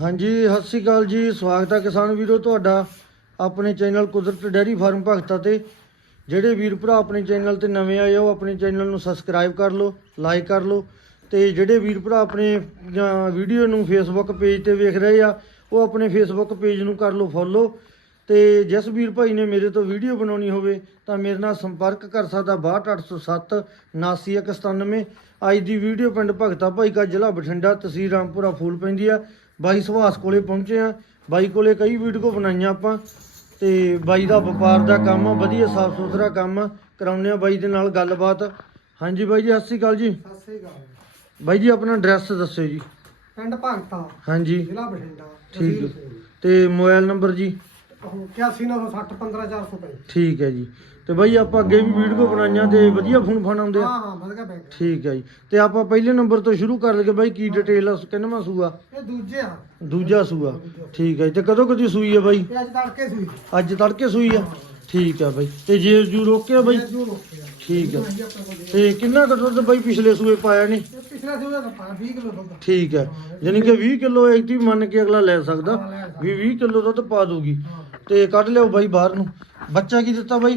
ਹਾਂਜੀ, ਸਤਿ ਸ਼੍ਰੀ ਅਕਾਲ ਜੀ। ਸਵਾਗਤ ਹੈ ਕਿਸਾਨ ਵੀਰੋ ਤੁਹਾਡਾ ਆਪਣੇ ਚੈਨਲ ਕੁਦਰਤ ਡੈਰੀ ਫਾਰਮ ਭਗਤਾ ਤੇ। ਜਿਹੜੇ ਵੀਰ ਭਰਾ ਆਪਣੇ ਚੈਨਲ ਤੇ ਨਵੇਂ ਆਏ ਆ, ਉਹ ਆਪਣੇ ਚੈਨਲ ਨੂੰ ਸਬਸਕ੍ਰਾਈਬ ਕਰ ਲਓ, ਲਾਈਕ ਕਰ ਲਓ। ਤੇ ਜਿਹੜੇ ਵੀਰ ਭਰਾ ਆਪਣੇ ਵੀਡੀਓ ਨੂੰ ਫੇਸਬੁੱਕ ਪੇਜ ਤੇ ਵੇਖ ਰਹੇ ਆ, ਉਹ ਆਪਣੇ ਫੇਸਬੁੱਕ ਪੇਜ ਨੂੰ ਕਰ ਲਓ ਫੋਲੋ ਤੇ ਜਿਸ ਵੀਰ ਭਾਈ ਨੇ ਮੇਰੇ ਤੋਂ ਵੀਡੀਓ ਬਣਾਉਣੀ ਹੋਵੇ ਤਾਂ ਮੇਰੇ ਨਾਲ ਸੰਪਰਕ ਕਰ ਸਕਦਾ 62807 79197 ਅੱਜ ਦੀ ਵੀਡੀਓ ਪਿੰਡ ਭਗਤਾ ਭਾਈ ਕਾ ਜ਼ਿਲ੍ਹਾ ਬਠਿੰਡਾ ਤਹਿਸੀਲ ਰਾਮਪੁਰਾ ਫੂਲ ਪੈਂਦੀ ਆ। ਬਾਈ ਸੁਭਾਸ ਕੋਲੇ ਪਹੁੰਚੇ ਆ। ਬਾਈ ਕੋਲੇ ਕਈ ਵੀਡੀਓ ਬਣਾਈਆਂ ਆਪਾਂ ਤੇ ਬਾਈ ਦਾ ਵਪਾਰ ਦਾ ਕੰਮ ਵਧੀਆ ਸਾਫ਼ ਸੁਥਰਾ ਕੰਮ ਕਰਾਉਂਦੇ ਆ ਬਾਈ ਦੇ ਨਾਲ ਗੱਲਬਾਤ। ਹਾਂਜੀ ਬਾਈ ਜੀ ਸਤਿ ਸ਼੍ਰੀ ਅਕਾਲ ਜੀ। ਸਤਿ ਸ੍ਰੀ ਅਕਾਲ ਬਾਈ ਜੀ ਆਪਣਾ ਐਡਰੈਸ ਦੱਸਿਓ ਜੀ। ਪਿੰਡ ਭਗਤਾ ਹਾਂਜੀ। ਜ਼ਿਲ੍ਹਾ ਬਠਿੰਡਾ ਠੀਕ। ਤੇ ਮੋਬਾਈਲ ਨੰਬਰ ਜੀ? 8196015465 ਠੀਕ ਹੈ ਜੀ। ਤੇ ਬਾਈ ਆਪਾਂ ਅੱਗੇ ਵੀ ਵੀਡੀਓ ਬਣਾਈਆਂ ਤੇ ਵਧੀਆ ਫੋਨ ਫਾਨ ਆਉਂਦੇ ਆ? ਹਾਂ ਹਾਂ ਵਧ ਗਿਆ ਬੈਂਕ ਠੀਕ ਹੈ ਜੀ। ਤੇ ਆਪਾਂ ਪਹਿਲੇ ਨੰਬਰ ਤੋਂ ਸ਼ੁਰੂ ਕਰ ਲਈਏ ਬਾਈ ਕੀ ਡਿਟੇਲ ਆ ਕਿੰਨਵਾਂ ਸੂਆ? ਇਹ ਦੂਜੇ ਆ। ਦੂਜਾ ਸੂਆ। ਠੀਕ ਹੈ ਜੀ। ਤੇ ਕਦੋਂ ਕਦੀ ਸੂਈ ਆ ਬਾਈ? ਇਹ ਅੱਜ ਤੜਕੇ ਸੂਈ। ਅੱਜ ਤੜਕੇ ਸੂਈ ਆ? ਠੀਕ ਆ ਬਾਈ। ਤੇ ਜੇ ਜੂ ਰੋਕਿਆ ਬਾਈ? ਇਹ ਜੂ ਰੋਕਿਆ ਠੀਕ ਆ। ਤੇ ਕਿੰਨਾ ਕੁ ਦੁੱਧ ਬਾਈ ਪਿਛਲੇ ਸੂਏ ਪਾਇਆ ਨਹੀਂ? ਪਿਛਲਾ ਸੂਈ ਦਾ ਪਾ 20 ਕਿਲੋ ਦੁੱਧ। ਠੀਕ ਹੈ। ਯਾਨੀ ਕਿ 20 ਕਿਲੋ ਐਕਟੀ ਮੰਨ ਕੇ ਅਗਲਾ ਲੈ ਸਕਦਾ। ਵੀ 20 ਕਿਲੋ ਦੁੱਧ ਪਾ ਦੂਗੀ ਤੇ ਕੱਢ ਲਿਓ ਬਾਈ ਬਾਹਰ ਨੂੰ। ਬੱਚਾ ਕੀ ਦਿੱਤਾ ਬਾਈ?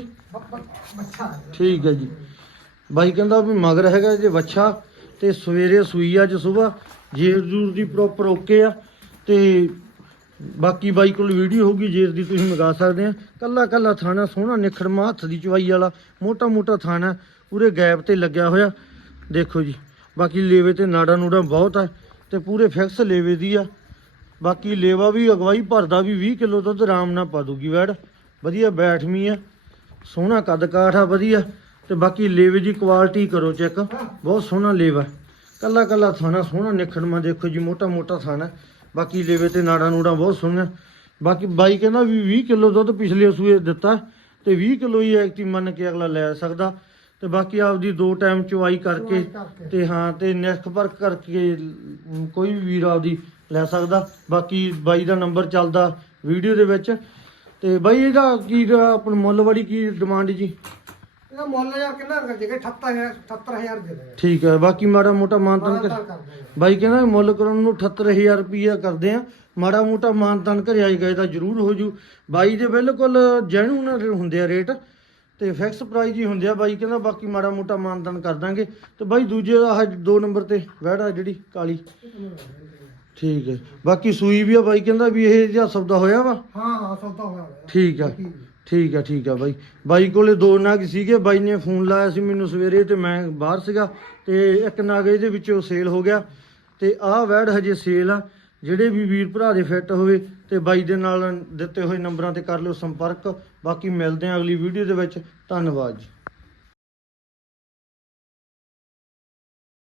ਠੀਕ ਹੈ ਜੀ। ਬਾਈ ਕਹਿੰਦਾ ਵੀ ਮਗਰ ਹੈਗਾ ਜੇ ਵੱਛਾ ਤੇ ਸਵੇਰੇ ਸੂਈ ਅੱਜ ਸਵੇਰ। ਜੇਰ ਜੂਰ ਦੀ ਪ੍ਰੋਪਰ ਓਕੇ ਆ। ਤੇ ਬਾਕੀ ਬਾਈ ਕੋਲ ਵੀਡੀਓ ਹੋਊਗੀ ਜੇਰ ਦੀ ਤੁਸੀਂ ਮੰਗਾ ਸਕਦੇ ਆ। ਕੱਲਾ ਕੱਲਾ ਥਾਣਾ ਸੋਹਣਾ ਨਿਖੜਮਾ ਹੱਥ ਦੀ ਚਵਾਈ ਵਾਲਾ। ਮੋਟਾ ਮੋਟਾ ਥਾਣਾ, ਪੂਰੇ ਗੈਪ ਤੇ ਲੱਗਿਆ ਹੋਇਆ। ਦੇਖੋ ਜੀ। ਬਾਕੀ ਲੇਵੇ ਤੇ ਨਾੜਾ ਨੂੜਾ ਬਹੁਤ ਆ ਤੇ ਪੂਰੇ ਫਿਕਸ ਲੇਵੇ ਦੀ ਆ। ਬਾਕੀ ਲੇਵਾ ਵੀ, ਅਗਵਾਈ ਭਰਦਾ ਵੀ 20 ਕਿਲੋ ਦੁੱਧ ਆਰਾਮ ਨਾਲ ਪਾ ਦੂਗੀ ਵੈੜ। ਵਧੀਆ ਬੈਠਮੀ ਆ। ਸੋਹਣਾ ਕੱਦ ਕਾਠ ਆ, ਵਧੀਆ। ਤੇ ਬਾਕੀ ਲੇਵੇ ਦੀ ਕੁਆਲਿਟੀ ਕਰੋ ਚੈੱਕ ਬਹੁਤ ਸੋਹਣਾ ਲੇਵਾ। ਕੱਲਾ ਕੱਲਾ ਥਾਣਾ ਸੋਹਣਾ ਨਿਖੜਮਾ ਦੇਖੋ ਜੀ, ਮੋਟਾ ਮੋਟਾ ਥਾਣਾ। ਬਾਕੀ ਲੇਵੇ ਤੇ ਨਾੜਾ ਨੂੜਾ ਬਹੁਤ ਸੋਹਣਾ ਬਾਕੀ ਬਾਈ ਕਹਿੰਦਾ ਵੀ 20 ਕਿਲੋ ਦੁੱਧ ਪਿਛਲੇ ਸੂਏ ਦਿੱਤਾ। ਤੇ 20 ਕਿਲੋ ਹੀ ਐਕਟੀ ਮੰਨ ਕੇ ਅਗਲਾ ਲੈ ਸਕਦਾ। ਤੇ ਬਾਕੀ ਆਪਦੀ ਦੋ ਟਾਈਮ ਚੁਆਈ ਕਰਕੇ। ਤੇ ਹਾਂ ਤੇ ਨਿਰਖ ਪਰਖ ਕਰਕੇ ਲ- ਕੋਈ ਵੀ ਵੀਰ ਆਪਦੀ ਲੈ ਸਕਦਾ। ਬਾਕੀ ਬਾਈ ਦਾ ਨੰਬਰ ਚੱਲਦਾ ਵੀਡੀਓ ਦੇ ਵਿੱਚ। ਤੇ ਬਾਈ ਇਹਦਾ ਕੀ ਰ- ਆਪਣਾ ਮੁੱਲ ਵਾਲੀ ਕੀ ਡਿਮਾਂਡ ਜੀ? ਇਹਦਾ ਮੁੱਲ ਯਾਰ ਕਿੰਨਾ ਕਰ ਜੇਗਾ 78000 78000 ਦੇ ਦੇ ਠੀਕ ਹੈ ਬਾਕੀ ਮਾੜਾ ਮੋਟਾ ਮਾਨਤਨ ਕਰ ਕਰ ਦੇਗਾ ਬਾਈ ਕਹਿੰਦਾ ਮੁੱਲ ਕਰਨ ਨੂੰ 78000 ਰੁਪਈਆ ਕਰਦੇ ਆ। ਮਾੜਾ ਮੋਟਾ ਮਾਨਤਨ ਆਈ ਗਏ ਤਾਂ ਜ਼ਰੂਰ ਹੋ ਜੂ। ਬਾਈ ਦੇ ਬਿਲਕੁਲ ਜੈਨੂਨ ਹੁੰਦੇ ਆ ਰੇਟ ਤੇ ਫਿਕਸ ਪ੍ਰਾਈਸ ਹੀ ਹੁੰਦੇ ਆ ਬਾਈ ਕਹਿੰਦਾ ਬਾਕੀ ਮਾੜਾ ਮੋਟਾ ਮਾਨਤਨ ਕਰ ਦਾਂਗੇ। ਤੇ ਬਾਈ ਦੂਜੇ ਦਾ ਆਹ ਦੋ ਨੰਬਰ ਤੇ ਵਹਿੜਾ ਜਿਹੜੀ ਕਾਲੀ। ਠੀਕ ਹੈ। ਬਾਕੀ ਸੂਈ ਵੀ ਆ ਬਾਈ ਕਹਿੰਦਾ ਵੀ ਇਹ ਜਿਹਾ ਸੌਦਾ ਹੋਇਆ ਵਾ। ਹਾਂ ਹਾਂ ਸੌਦਾ ਹੋਇਆ ਹੋਇਆ। ਠੀਕ ਆ ਠੀਕ ਆ। ਠੀਕ ਆ ਬਾਈ। ਬਾਈ ਕੋਲੇ ਦੋ ਨਾਗ ਸੀਗੇ ਬਾਈ ਨੇ ਫੋਨ ਲਾਇਆ ਸੀ ਮੈਨੂੰ ਸਵੇਰੇ ਤੇ ਮੈਂ ਬਾਹਰ ਸੀਗਾ ਤੇ ਇੱਕ ਨਾਗ ਇਹਦੇ ਵਿੱਚੋਂ ਸੇਲ ਹੋ ਗਿਆ। ਤੇ ਆਹ ਵੈੜ ਹਜੇ ਸੇਲ ਆ। ਜਿਹੜੇ ਵੀ ਵੀਰ ਭਰਾ ਦੇ ਫਿੱਟ ਹੋਵੇ ਤੇ ਬਾਈ ਦੇ ਨਾਲ ਦਿੱਤੇ ਹੋਏ ਨੰਬਰਾਂ ਤੇ ਕਰ ਲਿਓ ਸੰਪਰਕ। ਬਾਕੀ ਮਿਲਦੇ ਆ ਅਗਲੀ ਵੀਡੀਓ ਦੇ ਵਿੱਚ। ਧੰਨਵਾਦ ਜੀ।